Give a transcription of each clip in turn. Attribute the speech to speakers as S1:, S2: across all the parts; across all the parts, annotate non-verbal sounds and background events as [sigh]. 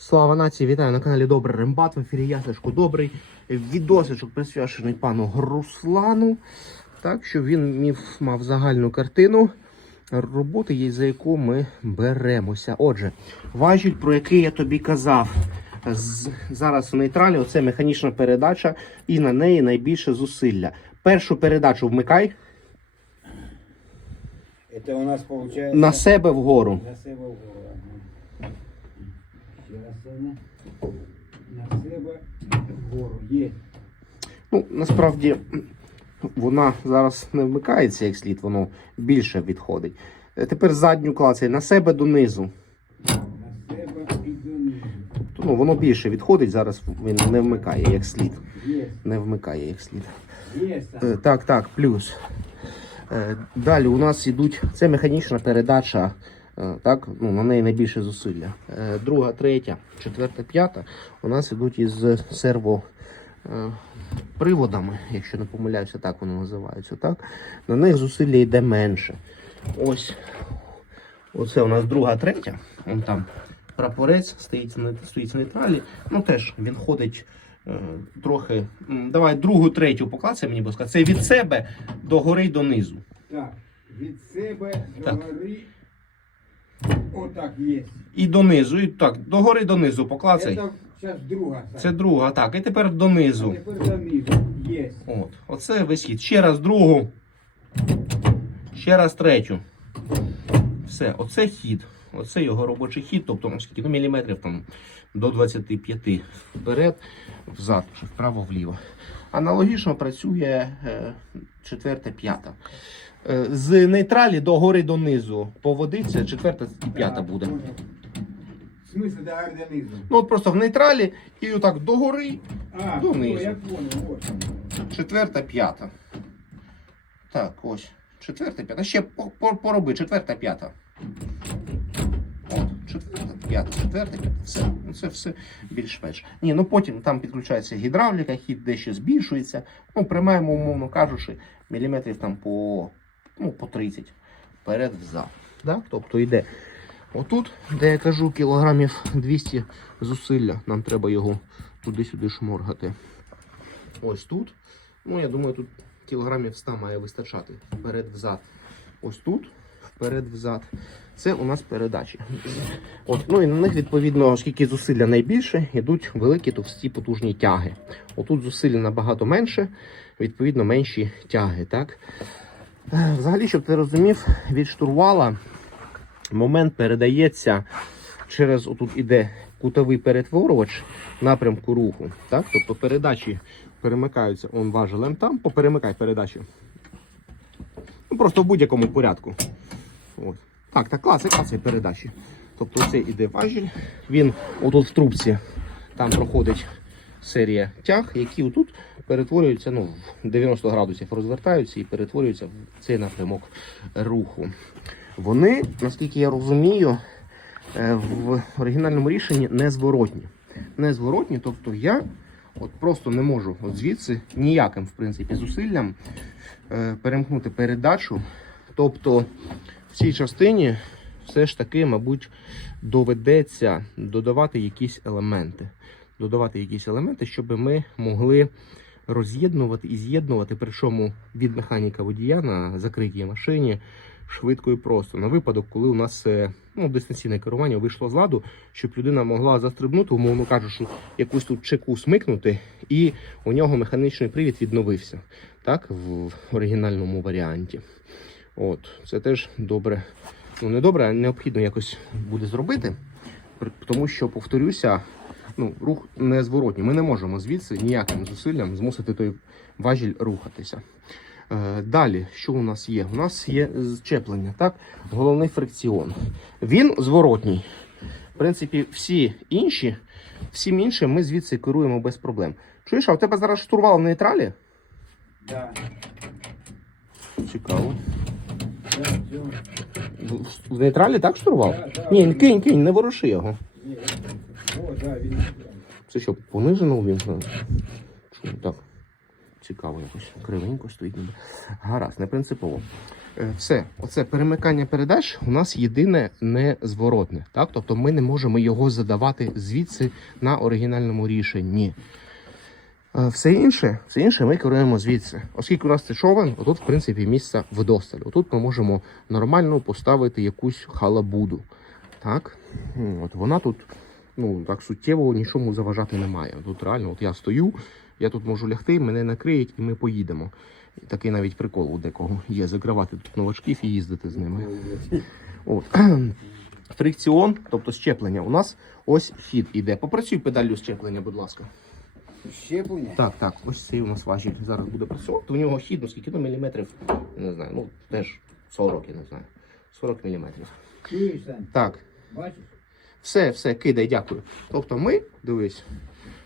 S1: Слава нації, вітаю на каналі Добрий Рембат. В ефірі я Сашко Добрий. Відосичок присвячений пану Руслану. Так, що він мів, мав загальну картину роботи, за яку ми беремося. Отже, важіль, про який я тобі казав. Зараз у нейтралі оце механічна передача, і на неї найбільше зусилля. Першу передачу вмикай
S2: Это у нас получается
S1: на себе вгору.
S2: на себе вгору. На себе вгору. Є.
S1: Ну, насправді вона зараз не вмикається як слід, воно більше відходить. Е, Тепер задню клацай на себе донизу.
S2: На себе і донизу.
S1: Ну, воно більше відходить, зараз він не вмикає як слід.
S2: Є.
S1: Не вмикає як слід.
S2: Є,
S1: Е, Так, так, плюс. Е, Далі у нас ідуть. Це механічна передача. Е, Так, ну, на неї найбільше зусилля. Е, Друга, третя, четверта, п'ята. У нас ідуть із серво. е, Приводами, якщо не помиляюся, так вони називаються. Так? На них зусилля йде менше. Ось. Оце у нас друга, третя. Вон там прапорець стоїть на стоїть в нейтралі. Ну теж він ходить е, трохи. Давай другу, третю поклацай мені, будь ласка. Це від себе до гори й донизу.
S2: Так. Від себе до гори. Отак є.
S1: І донизу. І так, до гори донизу поклацай.
S2: Це зараз друга. Саня.
S1: Це друга, так. І тепер
S2: А
S1: донизу.
S2: тепер донизу. Є.
S1: От. Оце весь хід. Ще раз другу. Ще раз третю. Все, оце хід. Оце його робочий хід, тобто ну, скільки ну, міліметрів там до 25 вперед, взад, вправо, вліво. Аналогічно працює е, четверта, п'ята. Е, з нейтралі до гори донизу поводиться, четверта і п'ята буде.
S2: В смысле до гори донизу?
S1: Ну от просто в нейтралі і отак до гори,
S2: А,
S1: Донизу.
S2: о, я понял. Вот.
S1: четверта, п'ята. Так, ось. Четверта, п'ята. Ще по- по- пороби, четверта, п'ята. От, четверта, п'ята, четверта, п'ята. Все. Ну, Це все більш-менш. Ні, ну потім там підключається гідравліка, хід дещо збільшується. Ну, приймаємо, умовно кажучи, міліметрів там по, ну, по 30 вперед взад. Так? Тобто йде отут, де я кажу, кілограмів 200 зусилля. Нам треба його туди-сюди шморгати. Ось тут. Ну, я думаю, тут кілограмів 100 має вистачати. Вперед-взад. Ось тут, вперед-взад. Це у нас передачі. От, ну і на них, відповідно, оскільки зусилля найбільше, йдуть великі товсті потужні тяги. Отут зусилля набагато менше, відповідно, менші тяги. Так? Е, Взагалі, щоб ти розумів, від штурвала момент передається через отут іде кутовий перетворювач напрямку руху. Так? Тобто передачі перемикаються он важелем там, поперемикай передачі. Ну, просто в будь-якому порядку. От. Так, так, класи, класи передачі. Тобто це іде важіль. Він отут в трубці там проходить серія тяг, які отут перетворюються ну, в 90 градусів, розвертаються і перетворюються в цей напрямок руху. Вони, наскільки я розумію, е, в оригінальному рішенні незворотні. Незворотні, тобто я от просто не можу от звідси ніяким в принципі зусиллям е, перемкнути передачу. Тобто в цій частині все ж таки, мабуть, доведеться додавати якісь елементи. Додавати якісь елементи, щоб ми могли роз'єднувати і з'єднувати, причому від механіка водія на закритій машині швидко і просто. На випадок, коли у нас е, ну, дистанційне керування вийшло з ладу, щоб людина могла застрибнути, умовно кажучи, якусь тут чеку смикнути, і у нього механічний привід відновився так, в оригінальному варіанті. От, це теж добре. Ну, не добре, а необхідно якось буде зробити. Тому що, повторюся, ну, рух незворотній. Ми не можемо звідси ніяким зусиллям змусити той важіль рухатися. Е, Далі, що у нас є? У нас є зчеплення, так? Головний фрикціон. Він зворотній. В принципі, всі інші, всім іншим ми звідси керуємо без проблем. Чуєш, а у тебе зараз штурвал в нейтралі?
S2: Да.
S1: Цікаво. В- нейтралі так штурвал?
S2: Да, да.
S1: Ні, кинь, кинь, не воруши його.
S2: Ні, да, він.
S1: Це що, понижено увімкнено? Чому так? цікаво якось. Кривенько стоїть. Гаразд, не принципово. Е, Все, оце перемикання передач у нас єдине незворотне. Так? Тобто ми не можемо його задавати звідси на оригінальному рішенні. Е, Все інше, все інше ми керуємо звідси. Оскільки у нас це човен, отут, в принципі, місця вдосталь. Отут ми можемо нормально поставити якусь халабуду. Так? От вона тут ну, так суттєво нічому заважати немає. Тут реально, от я стою, я тут можу лягти, мене накриють і ми поїдемо. І Такий навіть прикол у декого є закривати тут новачків і їздити з ними. От. [clears throat] Фрикціон, тобто щеплення, у нас ось хід іде. Попрацюй педаллю щеплення, будь ласка.
S2: Щеплення?
S1: Так, так, ось цей у нас важіль зараз буде працювати. У нього хід, ну скільки ну, міліметрів, не знаю, ну теж 40, я не знаю. 40 міліметрів. Так,
S2: Бачиш?
S1: Все, все, кидай, дякую. Тобто ми, дивись,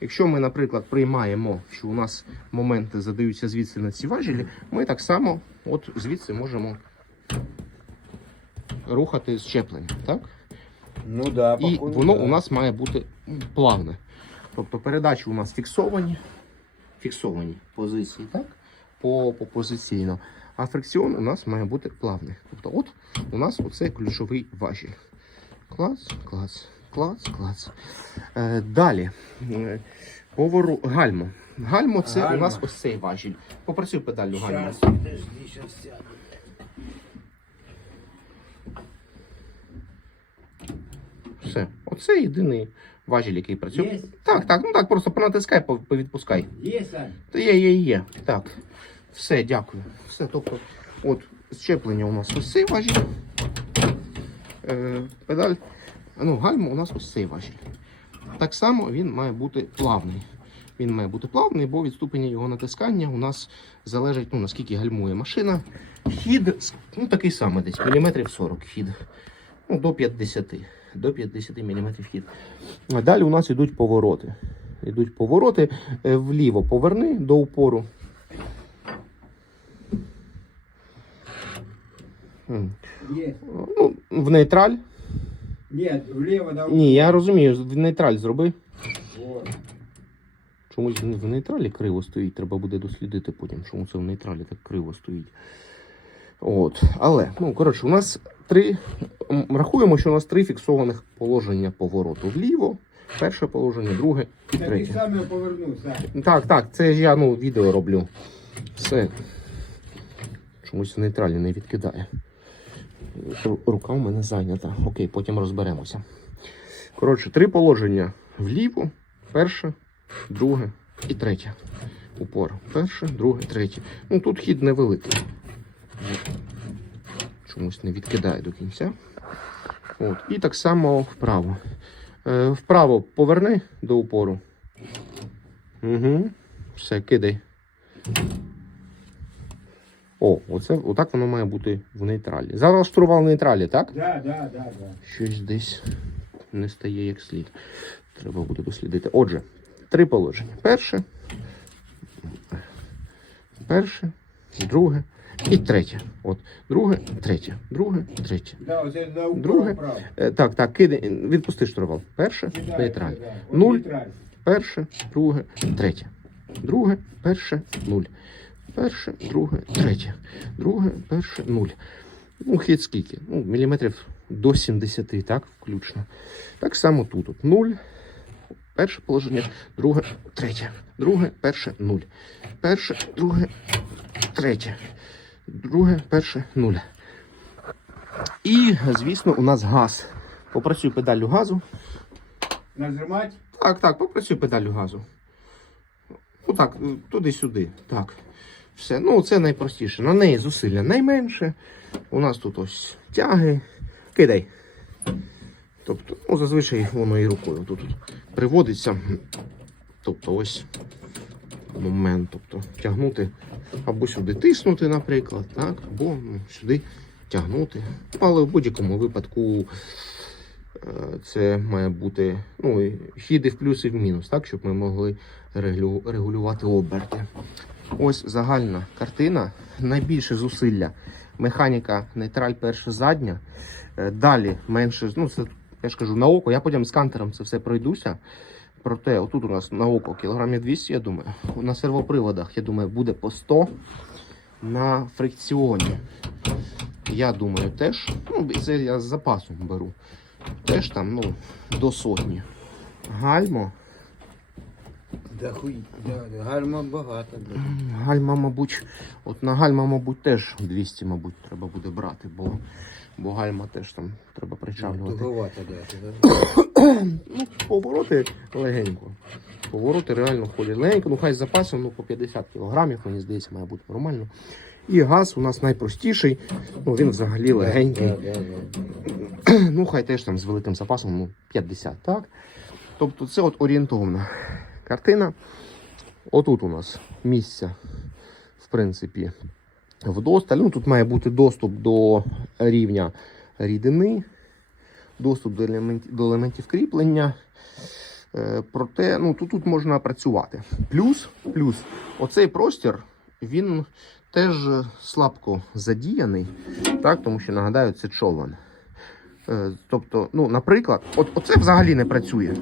S1: якщо ми, наприклад, приймаємо, що у нас моменти задаються звідси на ці важелі, ми так само от звідси можемо рухати щеплення, так?
S2: Ну да,
S1: І воно у нас має бути плавне. Тобто передачі у нас фіксовані, фіксовані позиції, так? По, по позиційно. А фрикціон у нас має бути плавний. Тобто, от у нас оце ключовий важіль. Клац, клац, клац, клац. Е, далі. Е, Повору гальмо. Гальмо це у нас ось цей важіль. Попрацюй педалю гальмо. Все. Оце єдиний важіль, який працює.
S2: Є?
S1: Так, так, ну так, просто понатискай, повідпускай.
S2: Є?
S1: Та є, є, є. Так. Все, дякую. Все, тобто, от щеплення у нас ось цей важіль. Е, педаль. Ну, гальма у нас ось цей важіль. Так само він має бути плавний. Він має бути плавний, бо від ступеня його натискання у нас залежить, ну, наскільки гальмує машина. Хід ну, такий самий десь, міліметрів 40 хід. Ну, до 50. До 50 мм хід. Далі у нас йдуть повороти. Йдуть повороти. Е, Вліво поверни до упору.
S2: Є.
S1: Ну, в нейтраль.
S2: Ні, вліво, да.
S1: Ні, я розумію, в нейтраль зроби.
S2: Вот.
S1: Чомусь в нейтралі криво стоїть. Треба буде дослідити потім, чому це в нейтралі так криво стоїть. От. Але, ну, коротше, у нас три. Рахуємо, що у нас три фіксованих положення повороту. Вліво, перше положення, друге і
S2: Такий
S1: третє.
S2: саме повернув, Сань.
S1: Так, так, це ж я ну, відео роблю. Все. Чомусь в нейтралі не відкидає. Ру- Рука в мене зайнята. Окей, потім розберемося. Коротше, три положення вліво, перше, друге і третє. Упор. Перше, друге, третє. Ну тут хід невеликий. Чомусь не відкидає до кінця. От. І так само вправо. Е, вправо поверни до упору. Угу. Все, кидай. О, оце, отак воно має бути в нейтралі. Зараз штурвал в нейтралі, так?
S2: Да, да, да, да.
S1: Щось десь не стає як слід. Треба буде дослідити. Отже, три положення. Перше. Перше, друге і третє. От, друге, третє, друге, третє.
S2: Да, оце за упор
S1: Друге.
S2: вправо.
S1: Е, так, так, кидай, відпусти штурвал. Перше,
S2: Кидай,
S1: нейтраль.
S2: От
S1: Нуль.
S2: нейтраль.
S1: Перше, друге, третє. Друге, перше, нуль. Перше, друге, третє. Друге, перше, нуль. Ну, хід скільки? Ну, міліметрів до 70, так, включно. Так само тут. От, нуль. Перше положення, друге, третє. Друге, перше, нуль. Перше, друге, третє. Друге, перше, нуль. І, звісно, у нас газ. Попрацюю педалю газу.
S2: Нажимать.
S1: Так, так, попрацюй педалю газу. Ну так, туди-сюди. Так. Все. Ну, це найпростіше. На неї зусилля найменше. У нас тут ось тяги. Кидай. Тобто, ну, зазвичай воно і рукою тут приводиться. Тобто ось момент. Тобто тягнути або сюди тиснути, наприклад, так, або ну, сюди тягнути. Але в будь-якому випадку Е, Це має бути ну, хід і в плюс, і в мінус, так, щоб ми могли регулювати оберти. Ось загальна картина. Найбільше зусилля. Механіка нейтраль перша задня. Е, Далі менше, ну це я ж кажу на око, я потім з кантером це все пройдуся. Проте, отут у нас на око кілограмів 200, я думаю. На сервоприводах, я думаю, буде по 100. На фрикціоні. Я думаю, теж. Ну, це я з запасом беру. Теж там, ну, до сотні. Гальмо.
S2: Да хуй, да, гальма багато. Да.
S1: Гальма, мабуть, от на гальма, мабуть, теж 200, мабуть, треба буде брати, бо, бо гальма теж там треба причавлювати.
S2: Туговато, да. да.
S1: Ну, повороти легенько. Повороти реально ходять легенько, ну хай з запасом ну, по 50 кг, мені здається, має бути нормально. І газ у нас найпростіший, ну він взагалі легенький.
S2: Да, да, да.
S1: Ну, хай теж там з великим запасом, ну, 50, так? Тобто це от орієнтовна картина. Отут у нас місця, в принципі, вдосталь. Ну, тут має бути доступ до рівня рідини, доступ до елементів, до елементів кріплення. Е, проте, ну, тут, тут можна працювати. Плюс, плюс, оцей простір, він теж слабко задіяний, так, тому що нагадаю, це човен. Е, Тобто, ну, наприклад, от, оце взагалі не працює.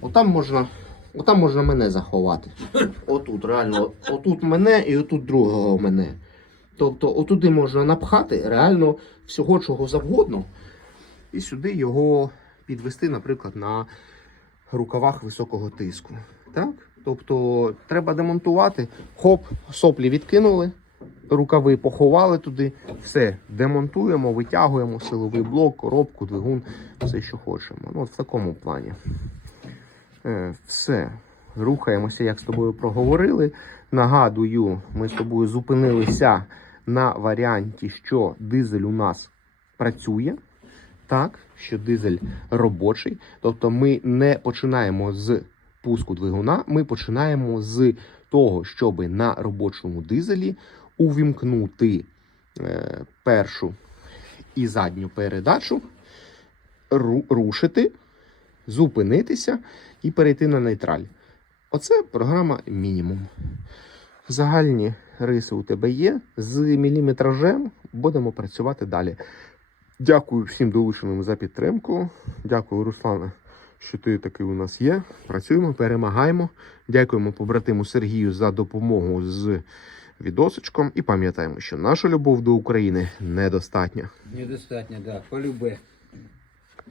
S1: Отам можна, отам можна мене заховати. Отут, реально, отут мене і отут другого мене. Тобто, отуди можна напхати реально всього чого завгодно, і сюди його підвести, наприклад, на рукавах високого тиску. Так? Тобто, треба демонтувати, хоп, соплі відкинули, рукави поховали туди, все, демонтуємо, витягуємо силовий блок, коробку, двигун, все, що хочемо. Ну, от в такому плані. Е, все. Рухаємося, як з тобою проговорили. Нагадую, ми з тобою зупинилися на варіанті, що дизель у нас працює. Так, що дизель робочий. Тобто ми не починаємо з пуску двигуна, ми починаємо з того, щоб на робочому дизелі увімкнути е, першу і задню передачу, рушити, зупинитися і перейти на нейтраль. Оце програма мінімум. Загальні риси у тебе є. З міліметражем будемо працювати далі. Дякую всім долученим за підтримку. Дякую, Руслане, що ти такий у нас є. Працюємо, перемагаємо. Дякуємо побратиму Сергію за допомогу з відосочком. І пам'ятаємо, що наша любов до України недостатня.
S2: Недостатньо, да, полюбе.